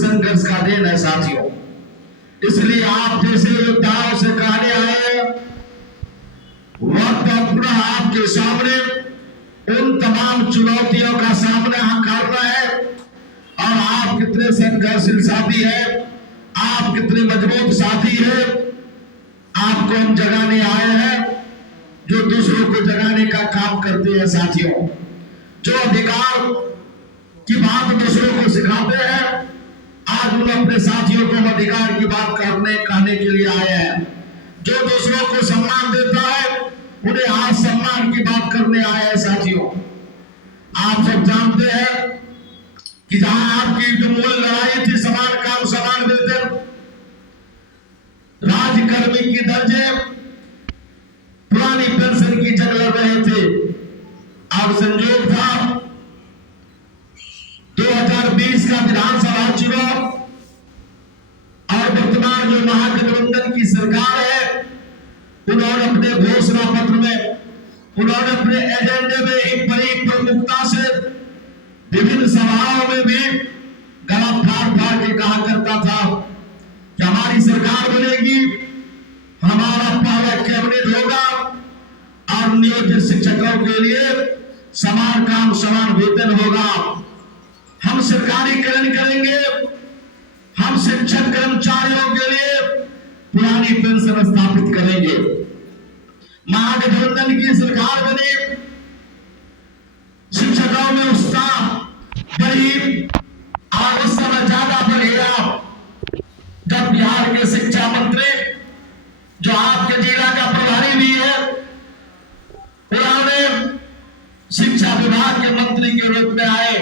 संघर्ष का दिन है साथियों। इसलिए आप जैसे योद्धाओं से कहने आए, वक्त अपना आपके सामने उन तमाम चुनौतियों का सामना करना है। और आप कितने संघर्षशील साथी है, आप कितने मजबूत साथी है। आपको हम जगाने आए हैं जो दूसरों को जगाने का काम करते हैं साथियों। जो अधिकार की बात दूसरों को सिखाते हैं, आज उन अपने साथियों को अधिकार की बात कहने के लिए आए हैं। जो दूसरों को सम्मान देता है, उन्हें आज सम्मान की बात करने आए हैं साथियों। आप सब जानते हैं कि जहां आपकी जो मूल लड़ाई थी, समान काम समान वेतन, राज्यकर्मी की दर्जे, पुरानी पेंशन की जंग लड़ रहे थे। और संयोग था 2020 का विधानसभा चुनाव और वर्तमान जो महागठबंधन की सरकार है, उन्होंने अपने घोषणा पत्र में, उन्होंने अपने एजेंडे में एक बड़ी प्रमुखता से विभिन्न सभाओं में भी गला फाड़ के कहा करता था कि हमारी सरकार बनेगी, हमारा पहला कैबिनेट होगा और नियोजित शिक्षकों के लिए समान काम समान वेतन होगा। हम सरकारीकरण करेंगे, हम शिक्षक कर्मचारियों के लिए पुरानी पेंशन स्थापित करेंगे। महागठबंधन की सरकार बनी, शिक्षकों में उत्साह बढ़ी और उस समय ज्यादा बढ़ेगा जब बिहार के शिक्षा मंत्री, जो आपके जिला का प्रभारी भी है, उन्होंने शिक्षा विभाग के मंत्री के रूप में आए,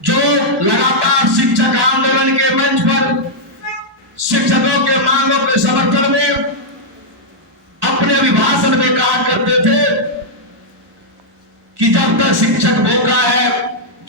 जो लगातार शिक्षक आंदोलन के मंच पर शिक्षकों के मांगों के समर्थन में अपने अभिभाषण में कहा करते थे कि जब तक शिक्षक भूखा है,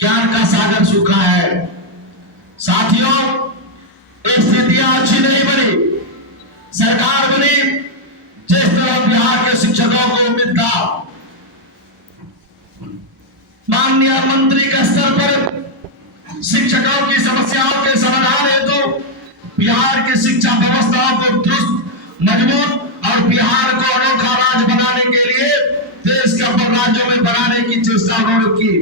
ज्ञान का सागर सूखा है। साथियों, स्थितियां अच्छी नहीं बनी, सरकार बनी जिस तरह बिहार के शिक्षकों को उम्मीद था। माननीय मंत्री के स्तर पर शिक्षकों की समस्याओं के समाधान हेतु बिहार की शिक्षा व्यवस्था को दुरुस्त, मजबूत और बिहार को अनोखा राज्य बनाने के लिए देश के अपने राज्यों में बनाने की चेष्टा उन्होंने की।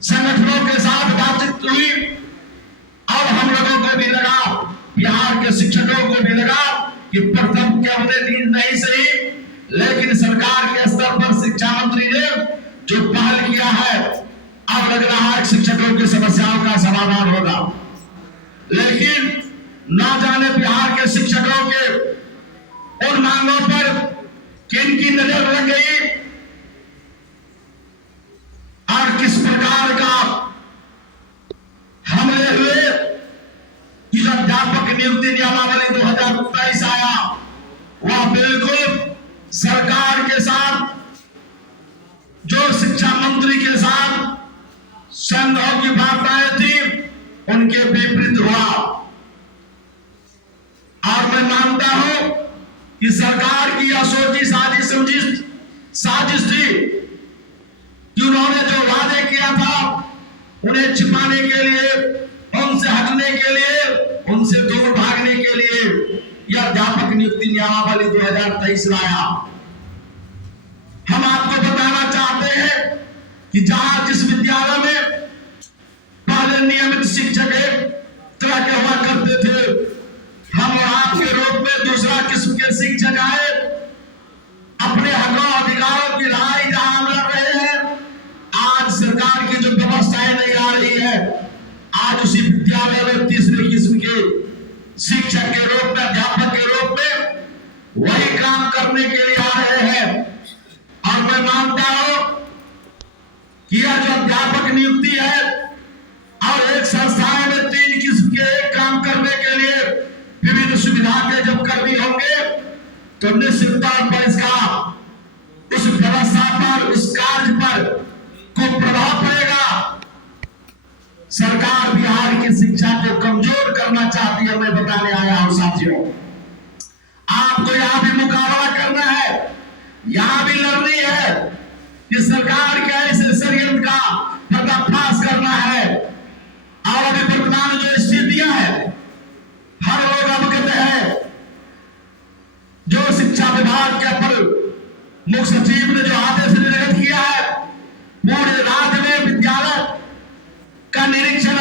संगठनों के साथ बातचीत हुई और हम लोगों को भी लगा, बिहार के शिक्षकों को भी लगा कि प्रथम कैबिनेट नहीं सही, लेकिन सरकार के स्तर पर शिक्षा मंत्री ने जो पहल किया है, अब लग रहा है शिक्षकों की समस्याओं का समाधान होगा। लेकिन ना जाने बिहार के शिक्षकों के उन मांगों पर किन की नजर लग गई और किस प्रकार का हमले हुए कि जब अध्यापक नियुक्ति नियमावली 2023 आया, वह बिल्कुल सरकार के साथ, जो शिक्षा मंत्री के साथ संघों की बातें थी, उनके विपरीत हुआ। और मैं मानता हूं कि सरकार की असोची साजिश थी कि उन्होंने जो वादे किया था, उन्हें छिपाने के लिए, उनसे हटने के लिए, उनसे दूर भागने के लिए यह अध्यापक नियुक्ति नियमावली 2023 लाया। हम आपको बताना चाहते हैं कि जहां जिस विद्यालय में पहले नियमित शिक्षक एक तरह के हुआ करते थे, हम और आपके रूप में दूसरा किस्म के शिक्षक आए, अपने हकों अधिकारों की लड़ाई जहां हम लड़ रहे हैं। आज सरकार की जो व्यवस्थाएं नहीं आ रही है, आज उसी विद्यालय में तीसरे किस्म के शिक्षक के रूप में, अध्यापक के रूप में वही काम करने के लिए आ रहे हैं। और मैं मानता हूं कि यह जो अध्यापक नियुक्ति है और एक संस्थान में 3 किस्म के काम करने के लिए विभिन्न सुविधा के जब कर्मी होंगे, तो निश्चित तौर पर इसका उस व्यवस्था पर, उस कार्य पर को प्रभाव पड़ेगा। सरकार बिहार की शिक्षा को कमजोर करना चाहती है, मैं बताने आया हूं साथियों। आपको यहां भी मुकाबला करना है, यहां भी लड़नी है कि सरकार के ऐसे षड्यंत्र का पर्दाफाश करना है। और अभी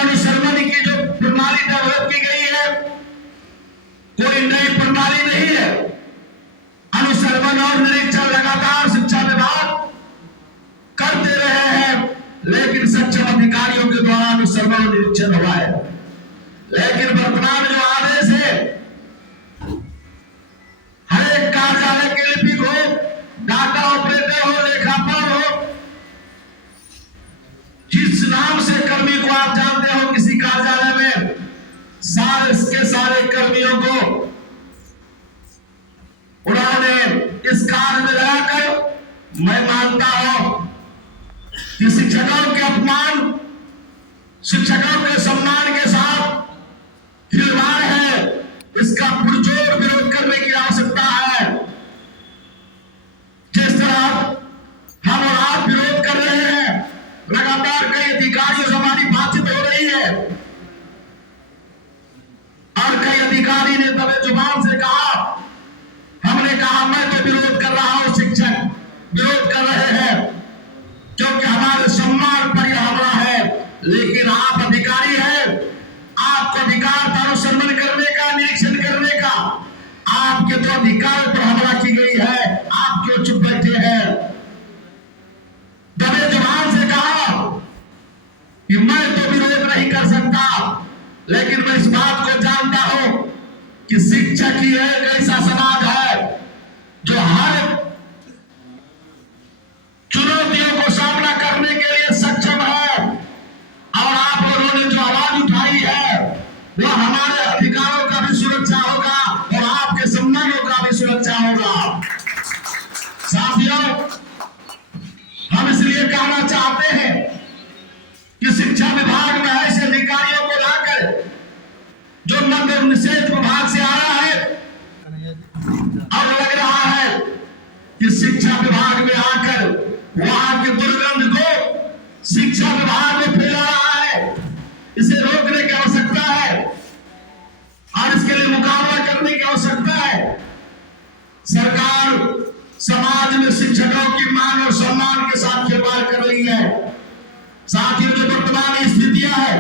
अनुसंधान की जो प्रणाली डेवलप की गई है कोई नई प्रणाली नहीं है। अनुसंधान और निरीक्षण लगातार शिक्षा विभाग करते रहे हैं, लेकिन सक्षम अधिकारियों के द्वारा अनुसंधान और निरीक्षण हुआ है। लेकिन वर्तमान जो आदेश है, हर एक कार्यालय के लिपिक हो, डाटा ऑपरेटर हो, लेखापाल हो, जिस नाम से कर्मी को आप जानते हो किसी कार्यालय में, सारे के सारे कर्मियों को उन्होंने इस कार्य में लगाकर, मैं मानता हूं कि शिक्षकों के अपमान, शिक्षकों के सम्मान के साथ खिलवाड़ है, इसका पुरजोर विरोध करने की आवश्यकता है। जिस तरह हम और आप विरोध कर रहे हैं, लगातार कई अधिकारियों से हमारी बातचीत हो रही है और कई अधिकारी ने दबे जुबान से कहा, हमने कहा मैं तो विरोध कर रहा हूं, शिक्षक विरोध कर रहे हैं क्योंकि हमारे सम्मान पर यह हमला है। लेकिन आप अधिकारी हैं, आपको अधिकार था अनुसंधान करने का, निरीक्षण करने का, आपके तो अधिकार पर हमला की गई है, आप क्यों चुप बैठे हैं? दबे जुबान से कहा कि मैं तो विरोध नहीं कर सकता, लेकिन मैं इस बात को जानता हूं कि शिक्षक ही एक ऐसा समाज है जो हर चुनौतियों को सामना करने के लिए सक्षम है। और आप लोगों ने जो आवाज उठाई है वो हमारे अधिकारों का भी सुरक्षा होगा और आपके सम्मानों का भी सुरक्षा होगा। साथियों, हम इसलिए कहना चाहते हैं कि शिक्षा विभाग में ऐसे अधिकारियों को लाकर, जो मद्य निषेध विभाग से आया है और लग रहा है कि शिक्षा विभाग में आकर वहां की दुर्गंध को शिक्षा विभाग में फैला रहा है, इसे रोकने की आवश्यकता है और इसके लिए मुकाबला करने की आवश्यकता है। सरकार समाज में शिक्षकों की मान और सम्मान के साथ खिलवाड़ कर रही है। साथियों, जो वर्तमान स्थितियां है,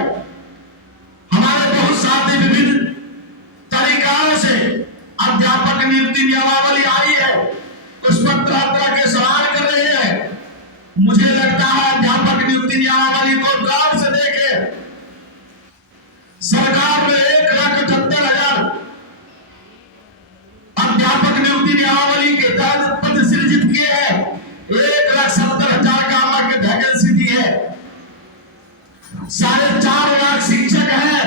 हमारे बहुत साथी विभिन्न तरीकों से अध्यापक नियुक्ति नियमावली आई है, उस पर तरह के सवाल कर रहे हैं। मुझे लगता है अध्यापक नियुक्ति नियमावली को गौर से देखें। सरकार ने 1,78,000 अध्यापक नियुक्ति नियमावली के तहत पद सृजित किए हैं। 1,70,000 का हमारे वैकेंसी दी है। 4.5 लाख शिक्षक हैं।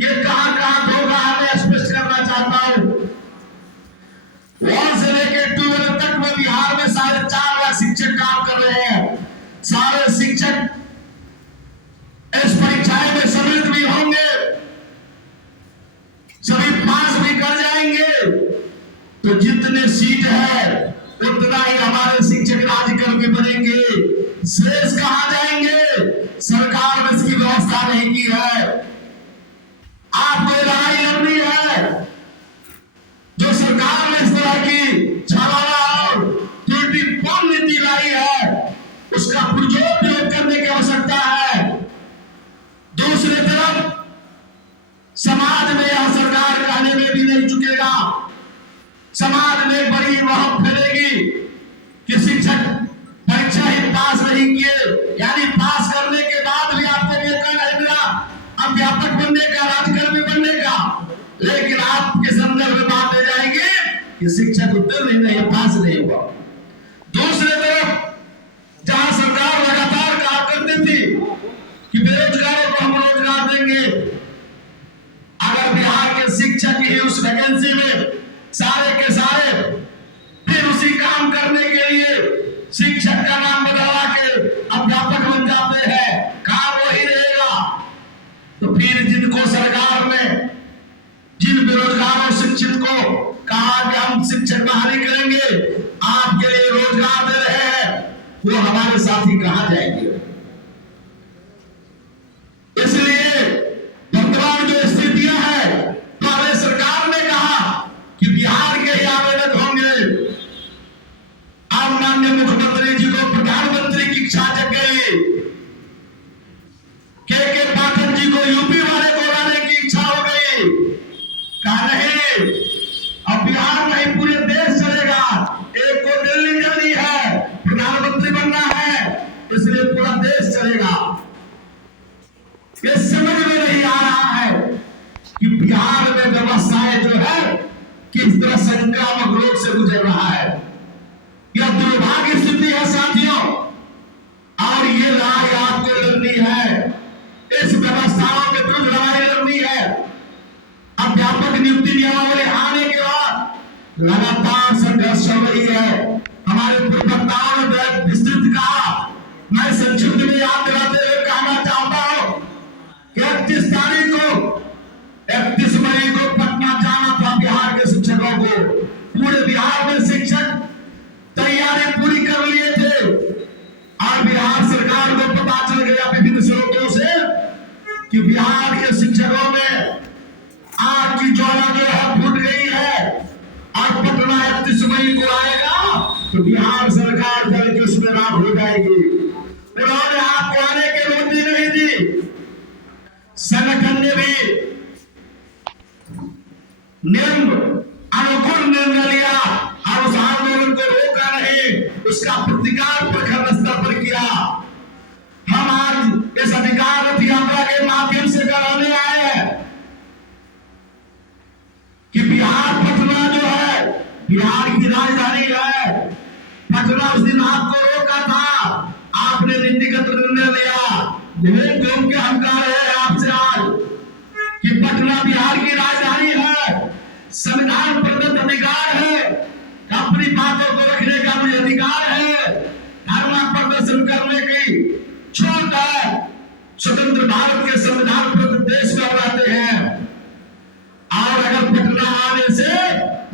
ये कहां होगा, मैं स्पष्ट करना चाहता हूं। 1 से लेकर 12 तक में बिहार में 4.5 लाख शिक्षक काम कर रहे हैं। सारे शिक्षक इस परीक्षाएं में सम्मिलित भी होंगे, सभी पास भी कर जाएंगे। तो जितने सीट है उतना ही हमारे शिक्षक राज्यकर्मी बनेंगे। शेष कहां जाएंगे? सरकार ने इसकी व्यवस्था नहीं की है। आपको लड़ाई लड़नी है। जो सरकार ने इस तरह की छलावा और त्रुटिपूर्ण नीति लाई है, उसका पुरजोर विरोध करने की आवश्यकता है। दूसरी तरफ समाज में यह सरकार कहने में भी नहीं चुकेगा। समाज में बड़ी वहम फैलेगी कि शिक्षक परीक्षा ही पास नहीं किए, यानी पास करने के बाद भी आपको मौका नहीं मिला अध्यापक बनने का, राज्यकर्मी बनने का। लेकिन आपके संदर्भ में बात हो जाएगी कि शिक्षक उत्तीर्ण नहीं है, पास नहीं हुआ। दूसरी तरफ जहां सरकार लगातार कहा करती थी कि बेरोजगारों को हम रोजगार देंगे, अगर बिहार के शिक्षक ही उस वैकेंसी में सारे के सारे फिर उसी काम करने के लिए शिक्षक का नाम बदला के अध्यापक बन जाते हैं, काम वही रहेगा। तो फिर जिनको सरकार ने, जिन बेरोजगारों शिक्षित को कहा कि हम शिक्षक बहाली करेंगे, आपके लिए रोजगार दे रहे हैं, वो हमारे साथी कहां जाएंगे? इसलिए वर्तमान जो स्थितियां हैं, पहले सरकार ने कहा कि बिहार के ही आवेदक होंगे। अब माननीय मुख्यमंत्री जी को प्रधानमंत्री की इच्छा जग गई। के पाठक जी को का नहीं, अब बिहार नहीं पूरे देश चलेगा। एक को दिल्ली जानी है, प्रधानमंत्री बनना है, इसलिए पूरा देश चलेगा। ये समझ में नहीं आ रहा है कि बिहार में व्यवस्थाएं जो है किस तरह संक्रामक रोग से गुजर रहा है। यह दुर्भाग्य स्थिति है साथियों, और ये लड़ाई आपको लड़नी है। इस व्यवस्थाओं के विरुद्ध लड़ाई लड़नी है। अध्यापक नियुक्ति नियमावली आने के बाद लगातार संघर्ष चल रही है। हमारे पूर्ववक्ताओं ने बहुत विस्तृत कहा, मैं संक्षिप्त में याद दिलाते हुए कहना चाहता हूं कि 31 मई को पटना जाना था बिहार के शिक्षकों को। पूरे बिहार में शिक्षक तैयारी पूरी कर लिए थे और बिहार सरकार को पता चल गया विभिन्न स्रोतों से कि बिहार के शिक्षकों में आग की ज्वाला जो है फूट गई है और पटना 31 मई को आएगा तो बिहार सरकार जल के उसमें राख हो जाएगी। उन्होंने आपको आने की अनुमति नहीं दी। संगठन ने भी नियम अनुकूल निर्णय लिया और उस आंदोलन को रोका नहीं, उसका प्रतिकार प्रखर स्तर पर किया। हम आज इस अधिकार रथ यात्रा के माध्यम से कराने आए हैं कि बिहार पटना जो है बिहार की राजधानी है। पटना उस दिन आपको रोका था, आपने नीतिगत निर्णय लिया। घूम के हम कह रहे हैं आपसे आज कि पटना बिहार की राजधानी है, संविधान प्रदत्त अधिकार है, अपनी बातों को रखने का भी अधिकार है, धरना प्रदर्शन करने की छूट है। स्वतंत्र भारत के संविधान प्रदत्त देश में रहते हैं और अगर पटना आने से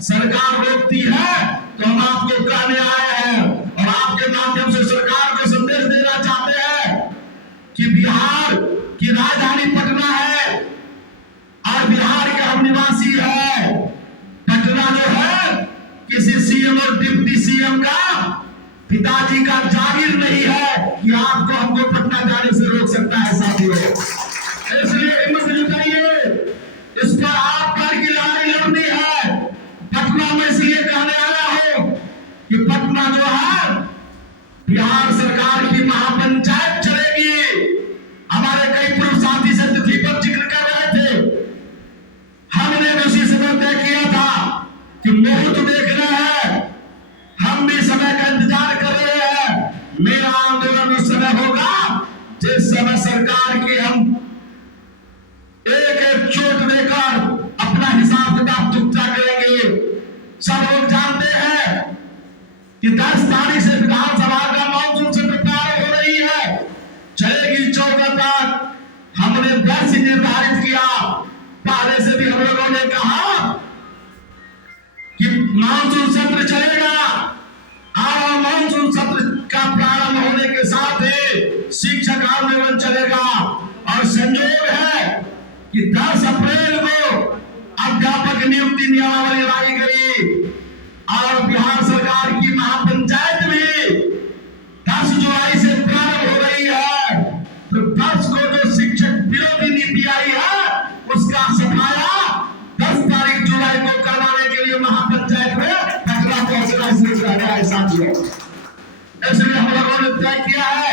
सरकार रोकती है तो हम आपको कहने आए हैं और आपके माध्यम से सरकार को संदेश देना चाहते हैं कि बिहार की राजधानी पटना है और बिहार का हम निवासी है। पटना जो है किसी सीएम और डिप्टी सीएम का पिताजी का जागीर नहीं है कि आपको हमको पटना जाने से रोक सकता है साथियों। इसलिए हिम्मत जुटाइए, इस पर आप पर की लड़ाई लड़नी है। पटना में इसलिए कहने आया हूं कि पटना जो है बिहार सरकार की महापंचायत चलेगी। हमारे कई पूर्व साथी से तिथि पर जिक्र कर रहे थे, हमने उसी समय तय किया था कि मुहूर्त देखना है, हम भी समय का इंतजार कर रहे हैं। मेरा आंदोलन उस समय होगा जिस समय सरकार की हम एक एक चोट देकर अपना हिसाब किताब चुकता करेंगे। सब लोग जानते हैं कि 10 तारीख से विधानसभा का मॉनसून सत्र प्रारंभ हो रही है, चलेगी 14 तक। हमने 10 निर्धारित किया। पहले से भी हम लोगों ने कहा कि मॉनसून सत्र चलेगा और मॉनसून सत्र का प्रारंभ होने के साथ ही शिक्षक आंदोलन चलेगा। और संयोग है कि 10 अप्रैल को अध्यापक नियुक्ति नियमावली लाई गई और बिहार सरकार की महापंचायत भी 10 जुलाई से प्रारंभ हो रही है। तो 10 को जो शिक्षक विरोधी नीति आई है उसका सफाया 10 तारीख जुलाई को करवाने के लिए महापंचायत में पटना पहुंचना है साथियों। इसलिए हम लोगों ने तय किया है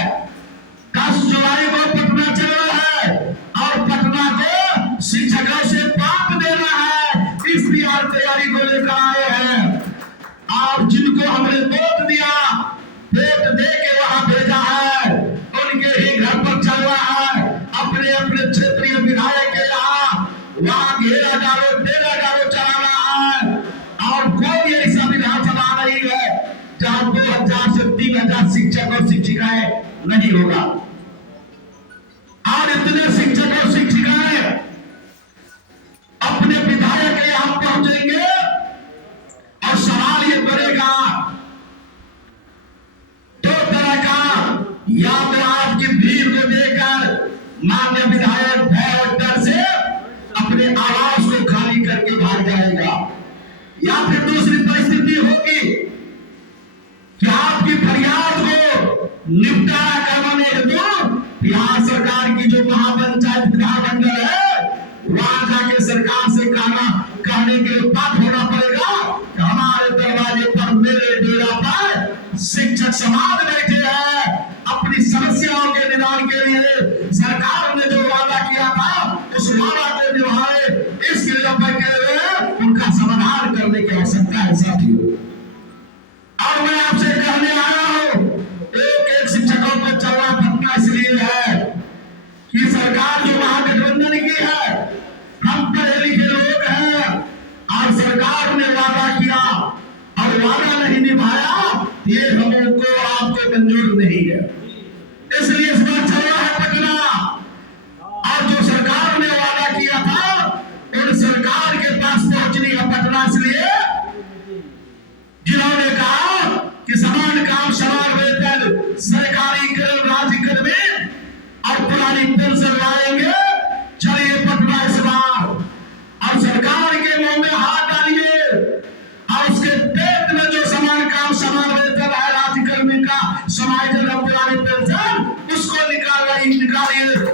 10 जुलाई को पटना चलना है और पटना को शिक्षकों से बात देना है। इस बिहार तैयारी को लेकर आए हैं। आप जिनको हमने वोट दिया, वोट दे के वहां भेजा है, उनके ही घर पर चल रहा है। अपने अपने क्षेत्रीय विधायक के यहाँ वहां घेरा डालो डेरा डालो चलाना है और कोई ऐसा विधानसभा नहीं है जहां 2000 से 3000 शिक्षक और शिक्षिकाएं नहीं होगा। और इतने शिक्षक और शिक्षिकाएं अपने विधायक के यहाँ पहुंचेंगे और सवाल ये करेगा 2 तरह का, या तो आपकी भीड़ को देकर माननीय विधायक भय और डर से अपने आवास को खाली करके भाग जाएगा, या फिर दूसरी परिस्थिति होगी कि आपकी फरियाद को निपटारा करवाने हेतु बिहार सरकार की जो महापंचायत विधानमंडल है वहां जाके सरकार से कहना वादा को निभाए, इसके लिए उनका समाधान करने की आवश्यकता है साथियों। और मैं आपसे कहने आया हूं, एक शिक्षकों को चलना पड़ना इसलिए है कि सरकार जो महागठबंधन की है, हम पढ़े लिखे लोग हैं और सरकार ने वादा किया और वादा नहीं निभाया, ये हमको आपको मंजूर नहीं है। इसलिए इस बार चल रहा है पटना, और जो सरकार ने वादा किया था उन सरकार के पास पहुंचनी है पटना। इसलिए जिन्होंने कहा कि समान काम समान वेतन, सरकारी कर्म राज्य कर्मी और पुरानी पेंशन लाएंगे, चलिए पटना इस बार, और सरकार के मुंह में हाथ डालिए और उसके पेट में जो समान काम समान वेतन है राज्यकर्मी का, समायोजन और पुरानी पेंशन, उसको निकालिए।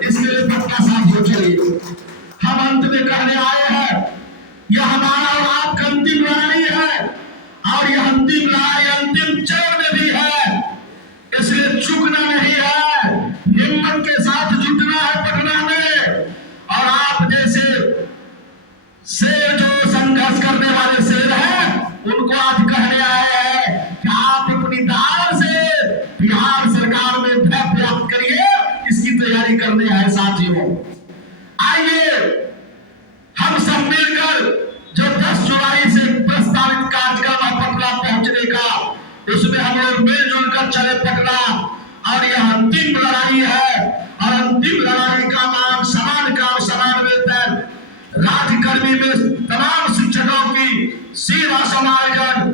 इसके लिए पटना साथ हो चलिए। हम अंत में कहने आए हैं, यह हमारा और आपका अंतिम लड़ाई है और यह अंतिम लड़ाई अंतिम चरण में भी है, इसलिए चूकना नहीं है, हिम्मत के साथ जुटना है पटना में। और आप जैसे शेर जो संघर्ष करने वाले शेर हैं, उनको आज कहने आए हैं कि आप अपनी दाल से बिहार सरकार में भय प्राप्त करिए, इसकी तैयारी करने आए साथियों। आइए हम सब मिलकर जो 10 जुलाई से प्रस्तावित कार्यक्रम है पटना पहुंचने का, उसमें हम लोग मिलजुल कर चले पटना। और यह अंतिम लड़ाई है, और अंतिम लड़ाई का नाम समान काम समान वेतन, राज्यकर्मी में तमाम शिक्षकों की सेवा समायोजन